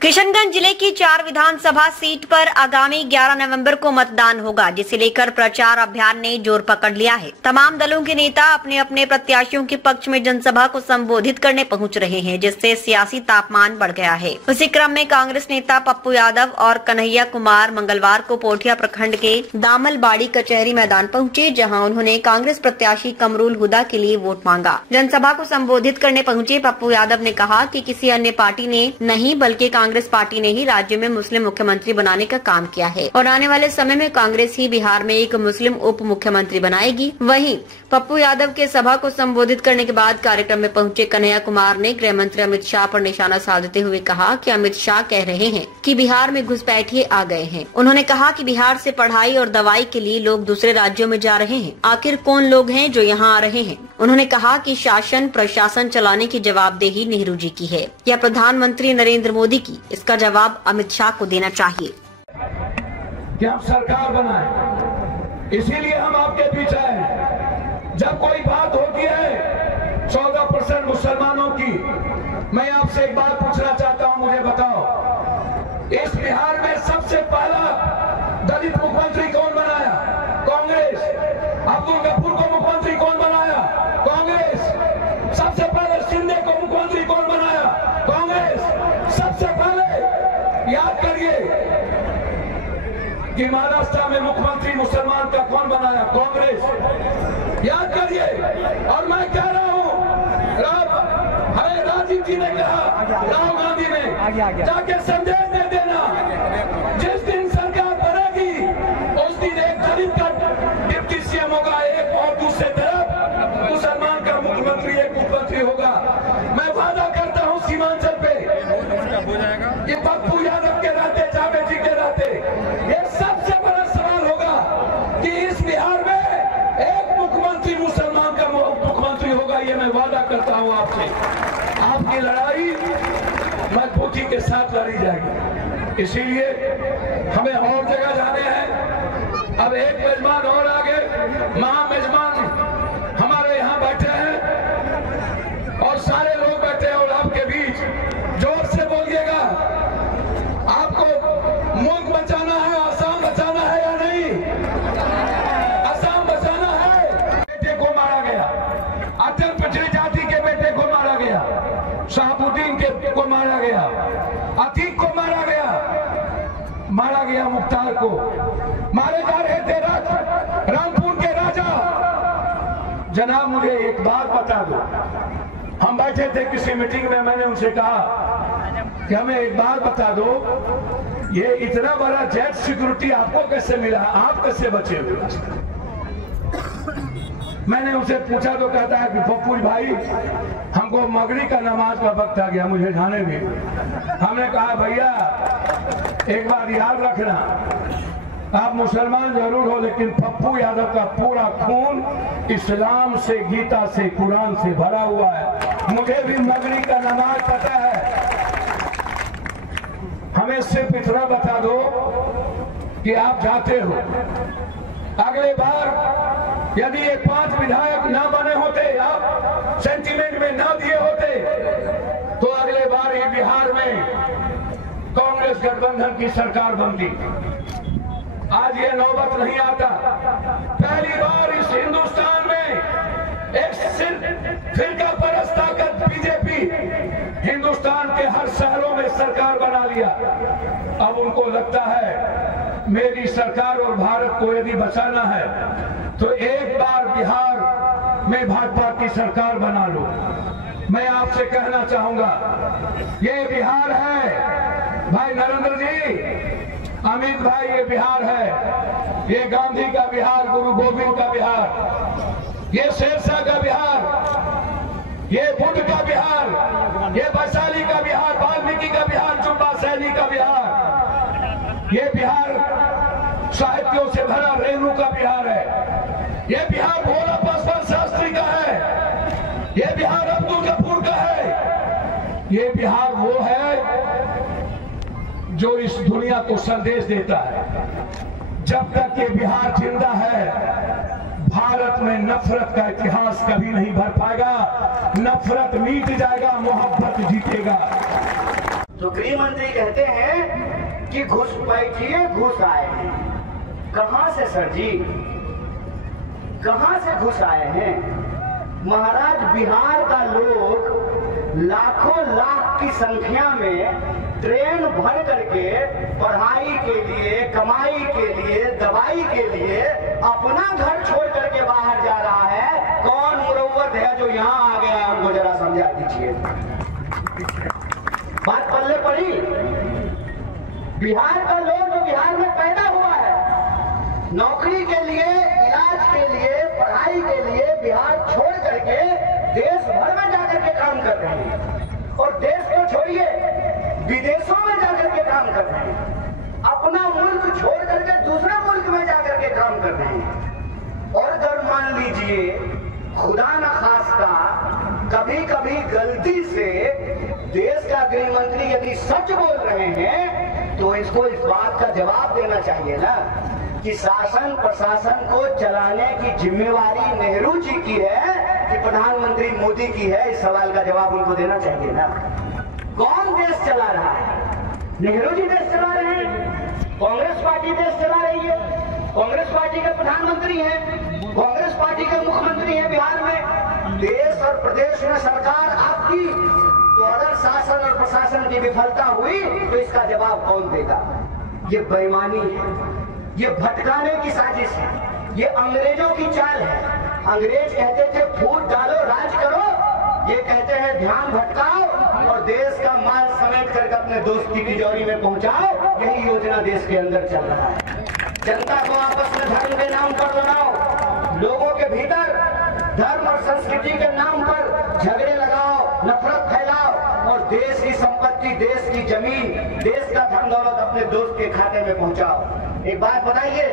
किशनगंज जिले की 4 विधानसभा सीट पर आगामी 11 नवंबर को मतदान होगा, जिसे लेकर प्रचार अभियान ने जोर पकड़ लिया है। तमाम दलों के नेता अपने अपने प्रत्याशियों के पक्ष में जनसभा को संबोधित करने पहुंच रहे हैं, जिससे सियासी तापमान बढ़ गया है। उसी क्रम में कांग्रेस नेता पप्पू यादव और कन्हैया कुमार मंगलवार को पोठिया प्रखंड के दामलबाड़ी कचहरी मैदान पहुंचे, जहां उन्होंने कांग्रेस प्रत्याशी कमरुल हुदा के लिए वोट मांगा। जनसभा को संबोधित करने पहुंचे पप्पू यादव ने कहा कि किसी अन्य पार्टी ने नहीं बल्कि कांग्रेस पार्टी ने ही राज्य में मुस्लिम मुख्यमंत्री बनाने का काम किया है और आने वाले समय में कांग्रेस ही बिहार में एक मुस्लिम उप मुख्यमंत्री बनाएगी। वहीं पप्पू यादव के सभा को संबोधित करने के बाद कार्यक्रम में पहुंचे कन्हैया कुमार ने गृह मंत्री अमित शाह पर निशाना साधते हुए कहा कि अमित शाह कह रहे हैं कि बिहार में घुसपैठिए आ गए हैं। उन्होंने कहा कि बिहार से पढ़ाई और दवाई के लिए लोग दूसरे राज्यों में जा रहे हैं, आखिर कौन लोग हैं जो यहाँ आ रहे हैं। उन्होंने कहा कि शासन प्रशासन चलाने की जवाबदेही नेहरू जी की है या प्रधानमंत्री नरेंद्र मोदी की। इसका जवाब अमित शाह को देना चाहिए कि हम सरकार बनाएं, इसीलिए हम आपके पीछे हैं। जब कोई बात होती है 14% मुसलमानों की, मैं आपसे एक बात पूछना चाहता हूं, मुझे बताओ इस बिहार में सबसे पहला दलित मुख्यमंत्री कौन बनाया? कांग्रेस। अब्दुल गफूर को मुख्यमंत्री कौन बनाया? कांग्रेस। सबसे पहले शिंदे को मुख्यमंत्री कौन बनाया? कांग्रेस। सबसे पहले याद करिए कि महाराष्ट्र में मुख्यमंत्री मुसलमान का कौन बनाया? कांग्रेस। याद करिए। और मैं कह रहा हूं, हमें राजीव जी ने कहा, राहुल गांधी ने जाके संदेश दे देना, जिस दिन सरकार बनेगी उस दिन एक दलित का डिप्टी सीएम होगा, एक और दूसरे तरफ मुसलमान का मुख्यमंत्री, एक मुख्यमंत्री होगा। मैं वादा करता हूं सीमांचल पे ये पप्पू यादव के रहते, जावेद जी के रहते, ये सबसे बड़ा सवाल होगा कि इस बिहार में एक मुख्यमंत्री मुसलमान का मुख्यमंत्री होगा। ये मैं वादा करता हूं आपसे। आपकी लड़ाई मजबूती के साथ लड़ी जाएगी, इसीलिए हमें और जगह जाने हैं। अब एक मेजबान और आगे, महा मेजबान हमारे यहाँ बैठे हैं और सारे लोग बैठे हैं और आपके बीच जोर से बोलिएगा। आपको मुल्क बचाना है, आसाम बचाना है या नहीं? आसाम बचाना है। बेटे को मारा गया, अटल पिछड़ी जाति के बेटे को मारा गया, शहाबुद्दीन को मारा गया, अतीक को मारा गया मुख्तार को मारे जा रहे थे रामपुर के राजा। जनाब मुझे एक बात बता दो, हम बैठे थे किसी मीटिंग में, मैंने उनसे कहा कि हमें एक बात बता दो, ये इतना बड़ा जेट सिक्योरिटी आपको कैसे मिला, आप कैसे बचे हुए? मैंने उनसे पूछा तो कहता है कि पप्पू भाई हमको मगरिब का नमाज का वक्त आ गया, मुझे जाने दे। हमने कहा भैया एक बार याद रखना, आप मुसलमान जरूर हो लेकिन पप्पू यादव का पूरा खून इस्लाम से, गीता से, कुरान से भरा हुआ है। मुझे भी मगरिब का नमाज पता है। हमें सिर्फ इतना बता दो कि आप जाते हो, अगले बार यदि ये 5 विधायक ना बने होते, आप सेंटीमेंट में ना दिए होते, तो अगले बार ये बिहार में कांग्रेस गठबंधन की सरकार बनती। आज ये नौबत नहीं आता। पहली बार इस हिंदुस्तान में एक सिर्फ फिरका परस्त ताकत बीजेपी हिंदुस्तान के हर शहरों में सरकार बना लिया। अब उनको लगता है मेरी सरकार और भारत को यदि बचाना है तो एक बार बिहार में भाजपा की सरकार बना लो। मैं आपसे कहना चाहूंगा, ये बिहार है भाई नरेंद्र जी, अमित भाई, ये बिहार है, ये गांधी का बिहार, गुरु गोविंद का बिहार, ये शेरशाह का बिहार, ये बुद्ध का बिहार, ये वैशाली का बिहार, वाल्मीकि का बिहार, चुम्बा सैनी का बिहार, ये बिहार साहित्यों से भरा रेणु का बिहार है, ये बिहार भोला पासवान शास्त्री का है, ये बिहार अब्दुल गफूर का है, ये बिहार वो है जो इस दुनिया को संदेश देता है। जब तक ये बिहार जिंदा है, भारत में नफरत का इतिहास कभी नहीं भर पाएगा। नफरत मिट जाएगा, मोहब्बत जीतेगा। तो गृह मंत्री कहते हैं कि घुस बैठिए घुस आए हैं। कहां से सर जी, कहां से घुस आए हैं? महाराज, बिहार का लोग लाखों लाख की संख्या में ट्रेन भर करके पढ़ाई के लिए, कमाई के लिए, दवाई के लिए अपना घर छोड़ करके बाहर जा रहा है। कौन मुरव्वत है जो यहाँ आ गया है? उनको जरा समझा दीजिए। बात पल्ले पड़ी। बिहार का लोग जो बिहार में पैदा हुआ है, नौकरी के लिए, इलाज के लिए, पढ़ाई के लिए बिहार छोड़ करके देश भर में जाकर के काम कर रहे हैं। और देश को छोड़िए, विदेशों में जाकर के काम कर रहे हैं। अपना मुल्क छोड़ करके दूसरे मुल्क में जाकर के काम कर रहे हैं। और अगर मान लीजिए खुदा न खास्ता कभी कभी गलती से देश का गृह मंत्री यदि सच बोल रहे हैं तो इसको इस बात का जवाब देना चाहिए ना कि शासन प्रशासन को चलाने की जिम्मेवारी नेहरू जी की है कि प्रधानमंत्री मोदी की है। इस सवाल का जवाब उनको देना चाहिए ना। कौन देश चला रहा है? नेहरू जी देश चला रहे हैं, कांग्रेस पार्टी देश चला रही है, कांग्रेस पार्टी के प्रधानमंत्री हैं, कांग्रेस पार्टी के मुख्यमंत्री हैं बिहार में। देश और प्रदेश में सरकार आपकी, तो अगर शासन और प्रशासन की विफलता हुई तो इसका जवाब कौन देगा? ये बेईमानी है, ये भटकाने की साजिश है, ये अंग्रेजों की चाल है। अंग्रेज कहते थे फूट डालो राज करो, ये कहते हैं ध्यान भटकाओ और देश का माल समेट करके अपने दोस्त की तिजोरी में पहुंचाओ। यही योजना देश के अंदर चल रहा है। जनता को आपस में धर्म के नाम पर लड़ाओ, लोगों के भीतर धर्म और संस्कृति के नाम पर झगड़े लगाओ, नफरत फैलाओ और देश की संपत्ति, देश की जमीन, देश का धन दौलत अपने दोस्त के खाते में पहुंचाओ। एक बात बताइए,